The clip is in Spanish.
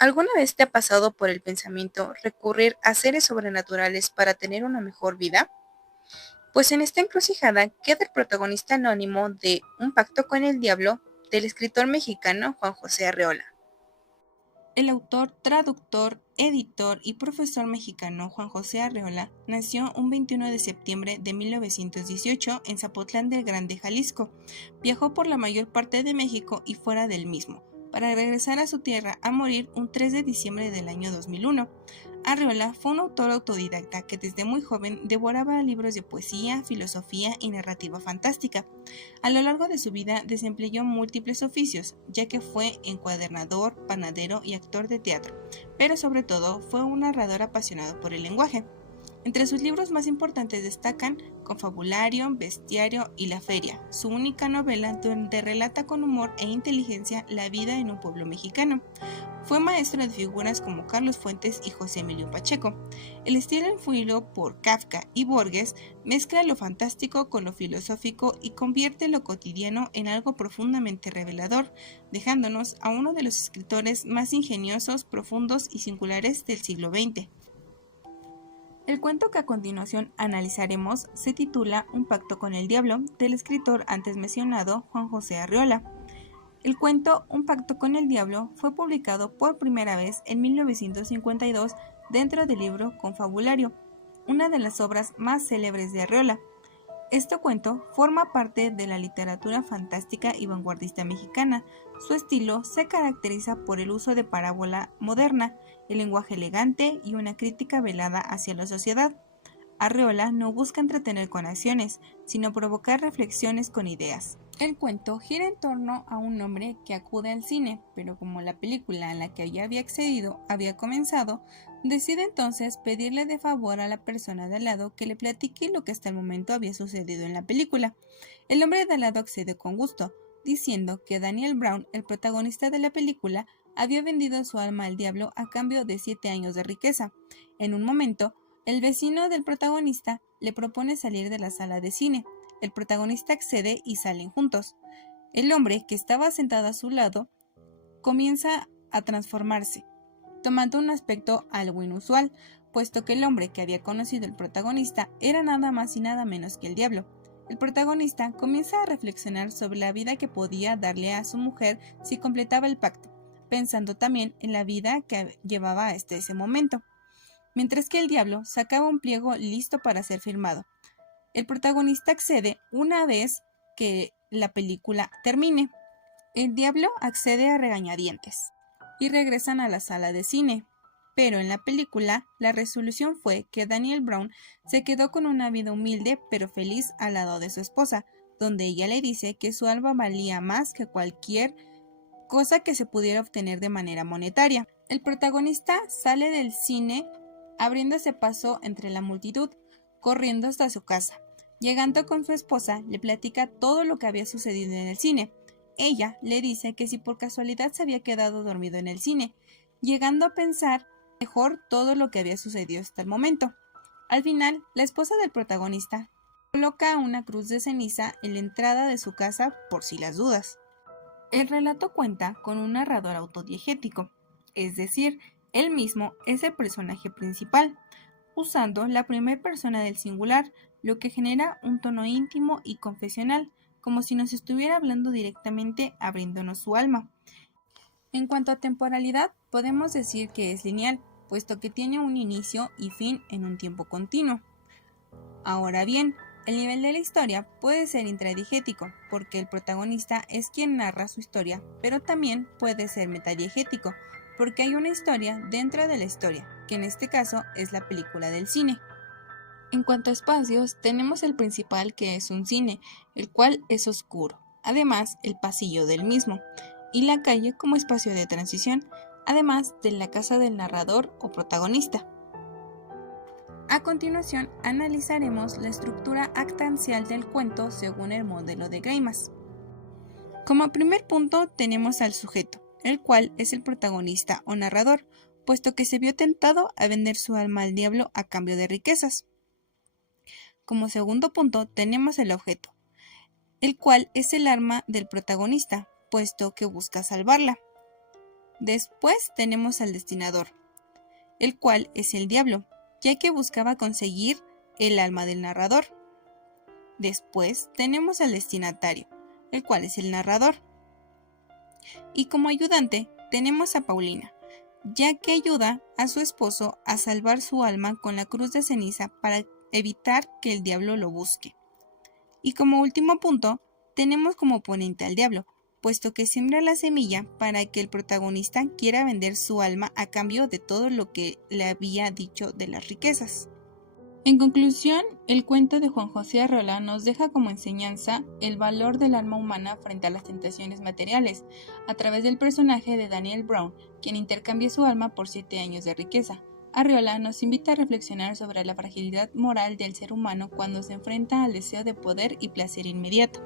¿Alguna vez te ha pasado por el pensamiento recurrir a seres sobrenaturales para tener una mejor vida? Pues en esta encrucijada queda el protagonista anónimo de Un pacto con el diablo del escritor mexicano Juan José Arreola. El autor, traductor, editor y profesor mexicano Juan José Arreola nació un 21 de septiembre de 1918 en Zapotlán del Grande, Jalisco. Viajó por la mayor parte de México y fuera del mismo, para regresar a su tierra a morir un 3 de diciembre del año 2001. Arreola fue un autor autodidacta que desde muy joven devoraba libros de poesía, filosofía y narrativa fantástica. A lo largo de su vida desempeñó múltiples oficios, ya que fue encuadernador, panadero y actor de teatro, pero sobre todo fue un narrador apasionado por el lenguaje. Entre sus libros más importantes destacan Confabulario, Bestiario y La Feria, su única novela donde relata con humor e inteligencia la vida en un pueblo mexicano. Fue maestro de figuras como Carlos Fuentes y José Emilio Pacheco. El estilo influido por Kafka y Borges mezcla lo fantástico con lo filosófico y convierte lo cotidiano en algo profundamente revelador, dejándonos a uno de los escritores más ingeniosos, profundos y singulares del siglo XX. El cuento que a continuación analizaremos se titula Un pacto con el diablo, del escritor antes mencionado Juan José Arreola. El cuento Un pacto con el diablo fue publicado por primera vez en 1952 dentro del libro Confabulario, una de las obras más célebres de Arreola. Este cuento forma parte de la literatura fantástica y vanguardista mexicana. Su estilo se caracteriza por el uso de parábola moderna, el lenguaje elegante y una crítica velada hacia la sociedad. Arreola no busca entretener con acciones, sino provocar reflexiones con ideas. El cuento gira en torno a un hombre que acude al cine, pero como la película a la que ya había accedido había comenzado, decide entonces pedirle de favor a la persona de al lado que le platique lo que hasta el momento había sucedido en la película. El hombre de al lado accede con gusto, diciendo que Daniel Brown, el protagonista de la película, había vendido su alma al diablo a cambio de 7 años de riqueza. En un momento, el vecino del protagonista le propone salir de la sala de cine. El protagonista accede y salen juntos. El hombre, que estaba sentado a su lado, comienza a transformarse, tomando un aspecto algo inusual, puesto que el hombre que había conocido el protagonista era nada más y nada menos que el diablo. El protagonista comienza a reflexionar sobre la vida que podía darle a su mujer si completaba el pacto, pensando también en la vida que llevaba hasta ese momento, mientras que el diablo sacaba un pliego listo para ser firmado. El protagonista accede una vez que la película termine. El diablo accede a regañadientes y regresan a la sala de cine. Pero en la película, la resolución fue que Daniel Brown se quedó con una vida humilde pero feliz al lado de su esposa, donde ella le dice que su alma valía más que cualquier cosa que se pudiera obtener de manera monetaria. El protagonista sale del cine abriéndose paso entre la multitud, corriendo hasta su casa. Llegando con su esposa, le platica todo lo que había sucedido en el cine. Ella le dice que si por casualidad se había quedado dormido en el cine, llegando a pensar mejor todo lo que había sucedido hasta el momento. Al final, la esposa del protagonista coloca una cruz de ceniza en la entrada de su casa por si las dudas. El relato cuenta con un narrador autodiegético, es decir, él mismo es el personaje principal, usando la primera persona del singular, lo que genera un tono íntimo y confesional, como si nos estuviera hablando directamente abriéndonos su alma. En cuanto a temporalidad, podemos decir que es lineal, puesto que tiene un inicio y fin en un tiempo continuo. Ahora bien, el nivel de la historia puede ser intradigético, porque el protagonista es quien narra su historia, pero también puede ser metadiegético, porque hay una historia dentro de la historia, que en este caso es la película del cine. En cuanto a espacios, tenemos el principal, que es un cine, el cual es oscuro, además el pasillo del mismo, y la calle como espacio de transición, además de la casa del narrador o protagonista. A continuación, analizaremos la estructura actancial del cuento según el modelo de Greimas. Como primer punto tenemos al sujeto, el cual es el protagonista o narrador, puesto que se vio tentado a vender su alma al diablo a cambio de riquezas. Como segundo punto tenemos el objeto, el cual es el arma del protagonista, puesto que busca salvarla. Después tenemos al destinador, el cual es el diablo, ya que buscaba conseguir el alma del narrador. Después tenemos al destinatario, el cual es el narrador. Y como ayudante tenemos a Paulina, ya que ayuda a su esposo a salvar su alma con la cruz de ceniza para evitar que el diablo lo busque. Y como último punto, tenemos como oponente al diablo, puesto que siembra la semilla para que el protagonista quiera vender su alma a cambio de todo lo que le había dicho de las riquezas. En conclusión, el cuento de Juan José Arreola nos deja como enseñanza el valor del alma humana frente a las tentaciones materiales, a través del personaje de Daniel Brown, quien intercambia su alma por 7 años de riqueza. Arreola nos invita a reflexionar sobre la fragilidad moral del ser humano cuando se enfrenta al deseo de poder y placer inmediato.